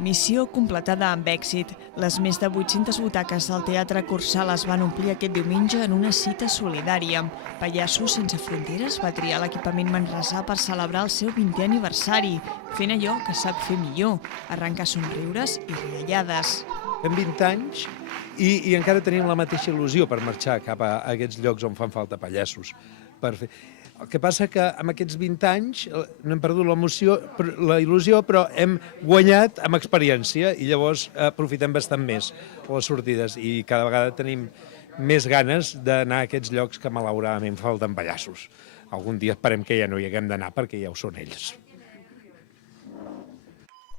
Missió completada amb èxit. Les més de 800 butaques del Teatre Cursal es van omplir aquest diumenge en una cita solidària. Pallassos Sense Fronteres va triar l'equipament manresà per celebrar el seu 20è aniversari, fent allò que sap fer millor, arrencar somriures i riallades. Fem 20 anys i encara tenim la mateixa il·lusió per marxar cap a aquests llocs on fan falta pallassos. El que passa que amb aquests 20 anys no hem perdut la il·lusió, però hem guanyat amb experiència i llavors aprofitem bastant més les sortides i cada vegada tenim més ganes d'anar a aquests llocs que malauradament falten pallassos. Algun dia esperem que ja no hi haguem d'anar perquè ja ho són ells.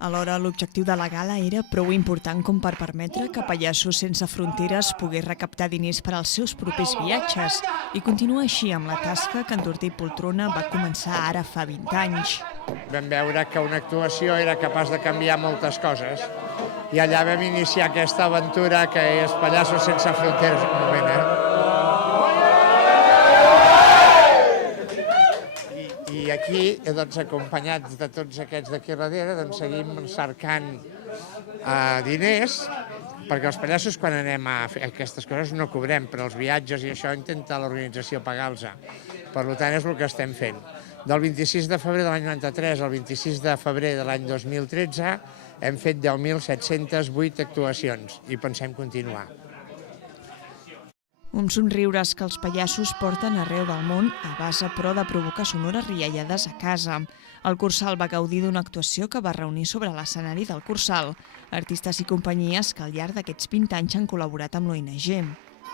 Alhora, l'objectiu de la gala era prou important com per permetre que Pallassos Sense Fronteres pogués recaptar diners per als seus propers viatges i continuar així amb la tasca que en Tortell Poltrona va començar ara fa 20 anys. Vam veure que una actuació era capaç de canviar moltes coses i allà vam iniciar aquesta aventura que és Pallassos Sense Fronteres. Un moment, I aquí, acompanyats de tots aquests d'aquí darrere, seguim cercant diners, perquè els pallassos quan anem a fer aquestes coses no cobrem, però els viatges i això intenta l'organització pagar-los. Per tant, és el que estem fent. Del 26 de febrer de l'any 93 al 26 de febrer de l'any 2013 hem fet 10.708 actuacions i pensem continuar. Uns somriures que els pallassos porten arreu del món a base, però, de provocar sonores riallades a casa. El Cursal va gaudir d'una actuació que va reunir sobre l'escenari del Cursal artistes i companyies que al llarg d'aquests 20 anys han col·laborat amb l'ONG.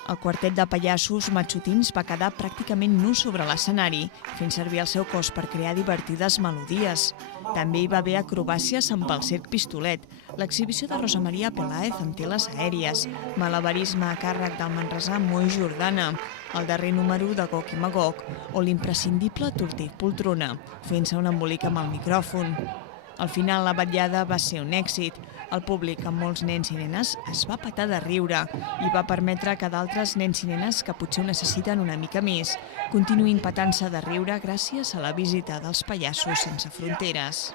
El quartet de pallassos matsutins va quedar pràcticament nu sobre l'escenari, fent servir el seu cos per crear divertides melodies. També hi va haver acrobàcies amb el circ Pistolet, l'exhibició de Rosa Maria Peláez amb teles aèries, malabarisme a càrrec del manresà Moi Jordana, el darrer número de Gog i Magog o l'imprescindible Tortell Poltrona, fent-se un embolic amb el micròfon. Al final, la vetllada va ser un èxit. El públic, amb molts nens i nenes, es va petar de riure i va permetre que d'altres nens i nenes que potser ho necessiten una mica més continuïn petant-se de riure gràcies a la visita dels Pallassos Sense Fronteres.